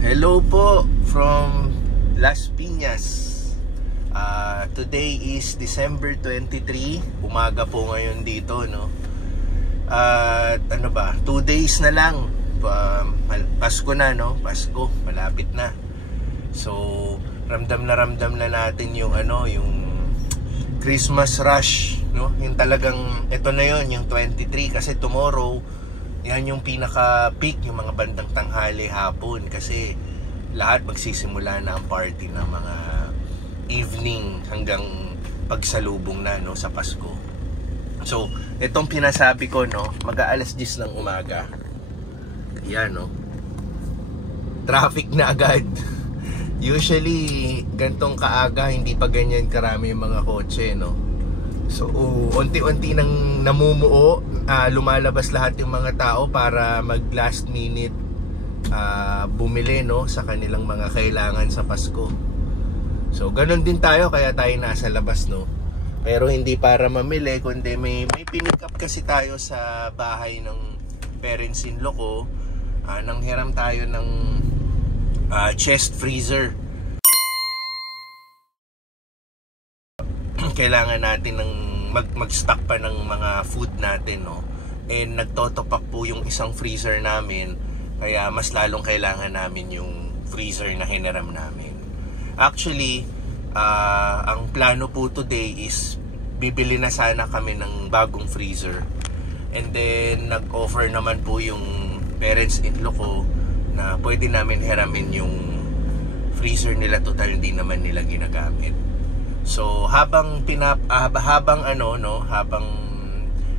Hello po from Las Piñas. Today is December 23. Umaga po ngayon dito, no? At 2 days na lang. Pasko na, no? Pasko, malapit na. So, ramdam na natin yung yung Christmas rush, no? Yung talagang, ito na yon, yung 23. Kasi tomorrow, yan yung pinaka-peak, yung mga bandang tanghali hapon. Kasi lahat magsisimula na ang party ng mga evening hanggang pagsalubong na, no, sa Pasko. So, itong pinasabi ko, no, mag-aalas 10 ng umaga. Yan, no. Traffic na agad. Usually, gantong kaaga, hindi pa ganyan karami yung mga kotse, no. So, unti-unti nang namumuo, lumalabas lahat yung mga tao para mag last minute bumili, no, sa kanilang mga kailangan sa Pasko. So, ganun din tayo, kaya tayo nasa labas, no. Pero hindi para mamili, kundi may pinick up kasi tayo sa bahay ng parents-in-law ko. Nanghiram tayo ng chest freezer. Kailangan natin ng mag-stock pa ng mga food natin, no. And nagtotopak po yung isang freezer namin, kaya mas lalong kailangan namin yung freezer na hiniram namin. Actually, ang plano po today is bibili na sana kami ng bagong freezer. And then nag-offer naman po yung parents-in-law ko na pwede namin hiramin yung freezer nila, total hindi naman nila ginagamit. So habang habang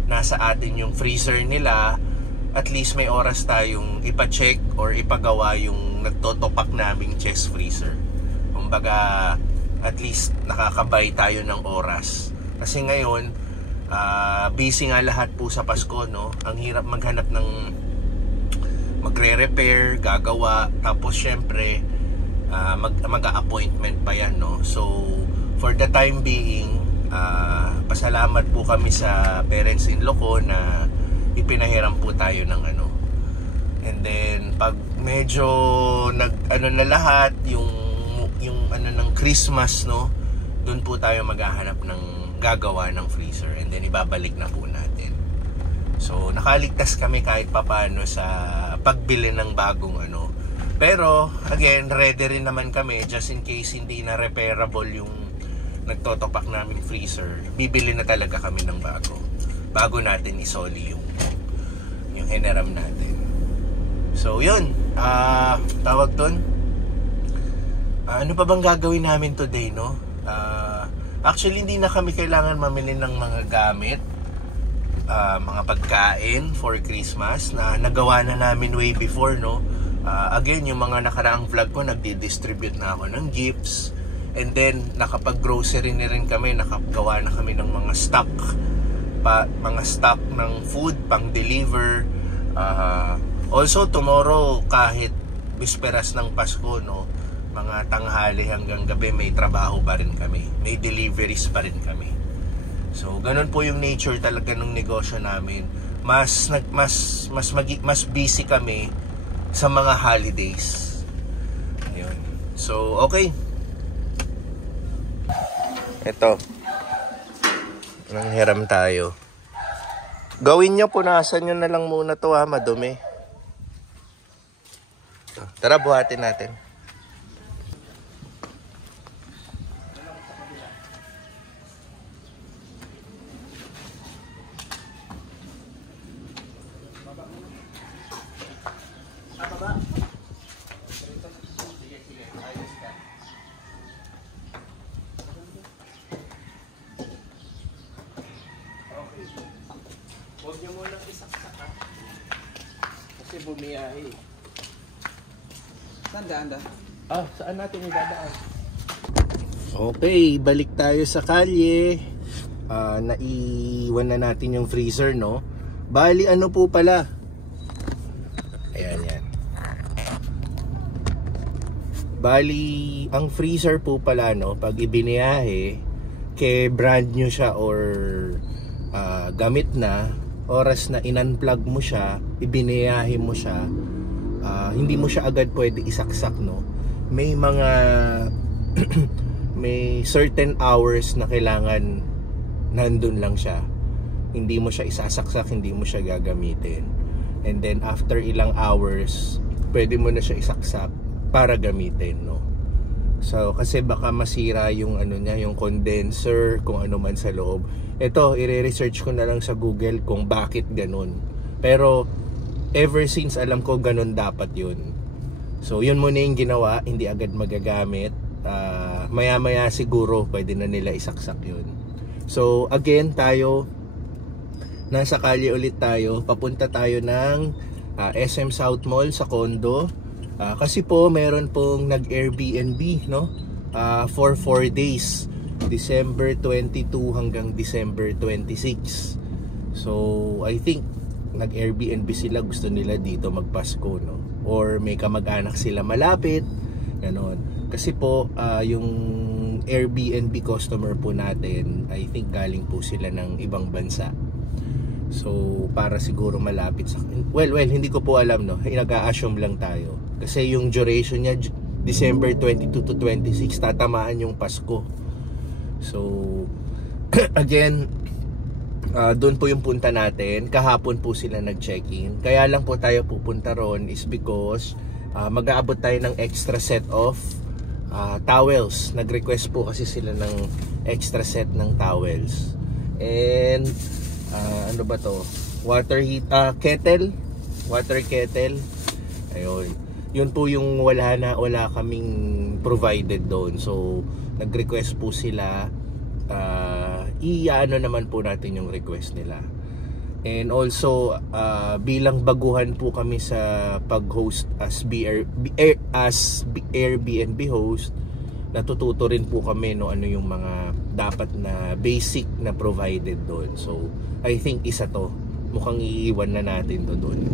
nasa atin yung freezer nila, at least may oras tayong ipa-check or ipagawa yung nagtotopak naming chest freezer. Kumbaga, at least nakakabay tayo ng oras. Kasi ngayon, busy nga lahat po sa Pasko, no? Ang hirap maghanap ng magre-repair, gagawa, tapos syempre mag-appointment pa yan, no? So, for the time being, pasalamat po kami sa parents-in-law ko na ipinahiram po tayo ng And then, pag medyo na lahat, yung ng Christmas, no, doon po tayo maghahanap ng gagawa ng freezer, and then ibabalik na po natin. So nakaligtas kami kahit papano sa pagbili ng bagong pero again, ready rin naman kami just in case hindi na repairable yung nagtotopak namin freezer. Bibili na talaga kami ng bago natin isoli yung hiniram natin. So yun, tawag doon, ano pa bang gagawin namin today, no? Actually, hindi na kami kailangan mamili ng mga gamit, mga pagkain for Christmas na nagawa na namin way before, no? Again, yung mga nakaraang vlog ko, nagdi-distribute na ako ng gifts. And then, nakapag-grocery na rin kami, nakagawa na kami ng mga stock ng food, pang-deliver. Also, tomorrow, kahit bisperas ng Pasko, no, mga tanghali hanggang gabi, may trabaho pa rin kami, may deliveries pa rin kami. So ganun po yung nature talaga ng negosyo namin. Mas busy kami sa mga holidays. Ayun. So okay, ito, nanghiram tayo. Gawin nyo, punasan nyo na lang muna to, madumi. Tara, buhatin natin. Huwag nyo muna isaksak, ha? Kasi bumiyahe. Saan daan? Saan natin idadaan? Okay, balik tayo sa kalye. Naiwan na natin yung freezer, no? Bali, po pala? Ayan, yan. Bali, ang freezer po pala, no? Pag ibiniyahe, brand new siya or gamit na, oras na in-unplug mo siya, ibiniyahe mo siya, hindi mo siya agad pwede isaksak, no? May mga may certain hours na kailangan nandun lang siya. Hindi mo siya isasaksak, hindi mo siya gagamitin. And then after ilang hours, pwede mo na siya isaksak para gamitin, no? So kasi baka masira yung ano niya, yung condenser, kung ano man sa loob. Ito, i-research ko na lang sa Google kung bakit ganun. Pero ever since alam ko ganun dapat yun. So yun muna yung ginawa, hindi agad magagamit. Maya-maya siguro pwede na nila isaksak yun. So again, tayo nasa kalye ulit tayo. Papunta tayo ng SM South Mall sa condo. Kasi po meron pong nag-Airbnb, no? For 4 days, December 22 hanggang December 26. So I think nag-Airbnb sila, gusto nila dito magpasko, no? Or may kamag-anak sila malapit, ganon. Kasi po yung Airbnb customer po natin, I think galing po sila ng ibang bansa. So para siguro malapit sa, well hindi ko po alam, no? Nag-a-assume lang tayo. Kasi yung duration niya December 22 to 26, tatamaan yung Pasko. So again, doon po yung punta natin. Kahapon po sila nag-check-in. Kaya lang po tayo pupunta ron is because mag-aabot tayo ng extra set of towels. Nag-request po kasi sila ng extra set ng towels. And ano ba to? Water kettle. Ayun. Yun po yung wala kaming provided doon. So nag-request po sila. Iyaano naman po natin yung request nila. And also bilang baguhan po kami sa pag-host as Airbnb host, natututo rin po kami, no, ano yung mga dapat na basic na provided doon. So I think isa to, mukhang iiwan na natin to doon.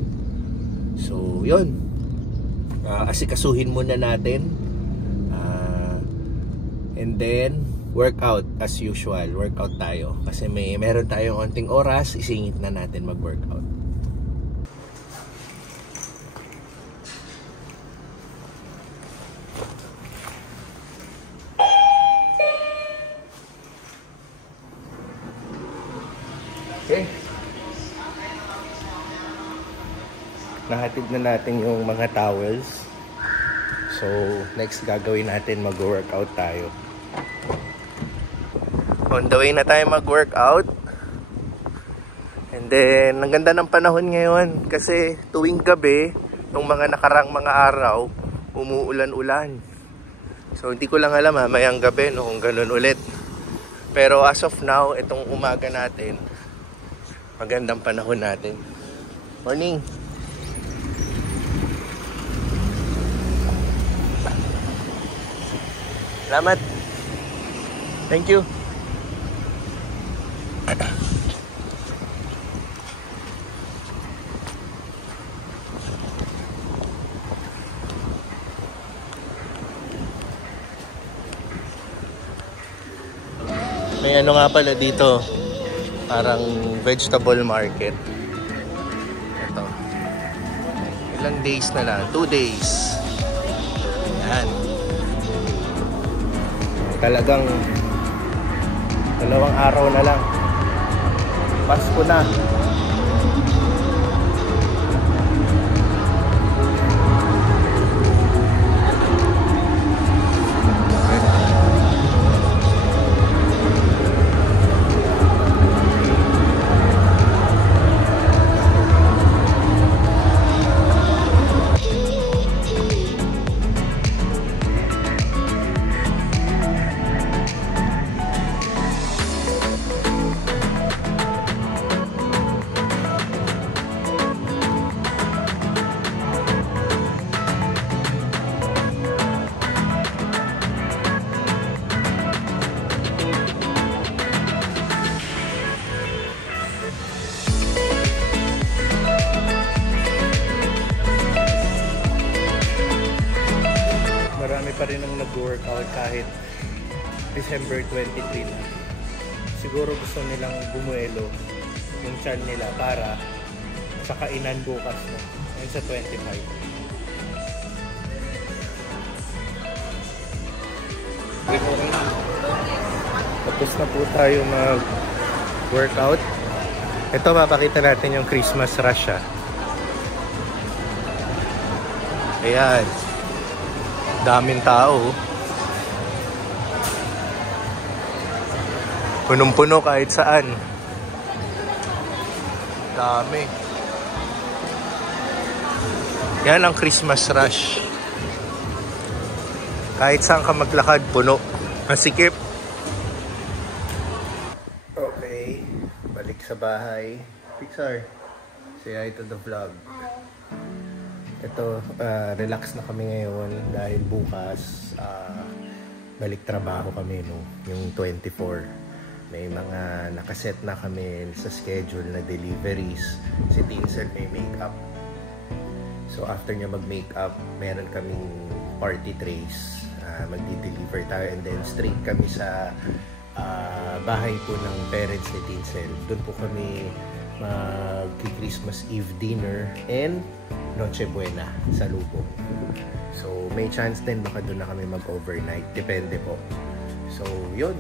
So yun, asikasuhin muna natin, and then workout as usual. Workout tayo kasi meron tayong konting oras, isingit na natin mag-workout. Okay. Nahatid na natin yung mga towels. So next gagawin natin, mag-workout tayo. On the way na tayo mag-workout. And then ang ganda ng panahon ngayon kasi tuwing gabi, nung mga nakarang mga araw, umuulan-ulan. So hindi ko lang alam mayang gabi, no, kung ganun ulit. Pero as of now, itong umaga natin, magandang panahon natin. Morning. Salamat. Thank you. May ano nga pala dito, parang vegetable market. Ito. Ilang days na lang? 2 days. Yan. Talagang 2 araw na lang. Pasko na. Pa rin ang nag-workout kahit December 23 na. Siguro gusto nilang bumuelo yung chan nila para sa kainan bukas, no? Ngayon sa 25. Tapos na po tayo mag-workout. Ito, papakita natin yung Christmas rush, ah. Ayan. Daming tao. Punong-puno kahit saan. Dami. Yan ang Christmas rush. Kahit saan ka maglakad, puno. Masikip. Okay. Balik sa bahay. Pixar, say hi to the vlog. Ito, relax na kami ngayon dahil bukas balik trabaho kami, no? Yung 24. May mga nakaset na kami sa schedule na deliveries. Si Tinsel may makeup. So after niya mag-makeup, meron kaming party trays. Magdi-deliver tayo and then straight kami sa bahay po ng parents ni Tinsel. Doon po kami mag-Christmas Eve dinner and Noche Buena sa Lubo. So may chance din baka doon na kami mag-overnight. Depende po. So yun.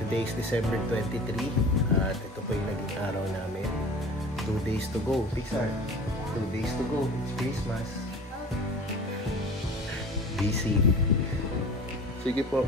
Today is December 23 at ito po yung naging araw namin. 2 days to go. Pixar. 2 days to go. It's Christmas. Busy. Sige po.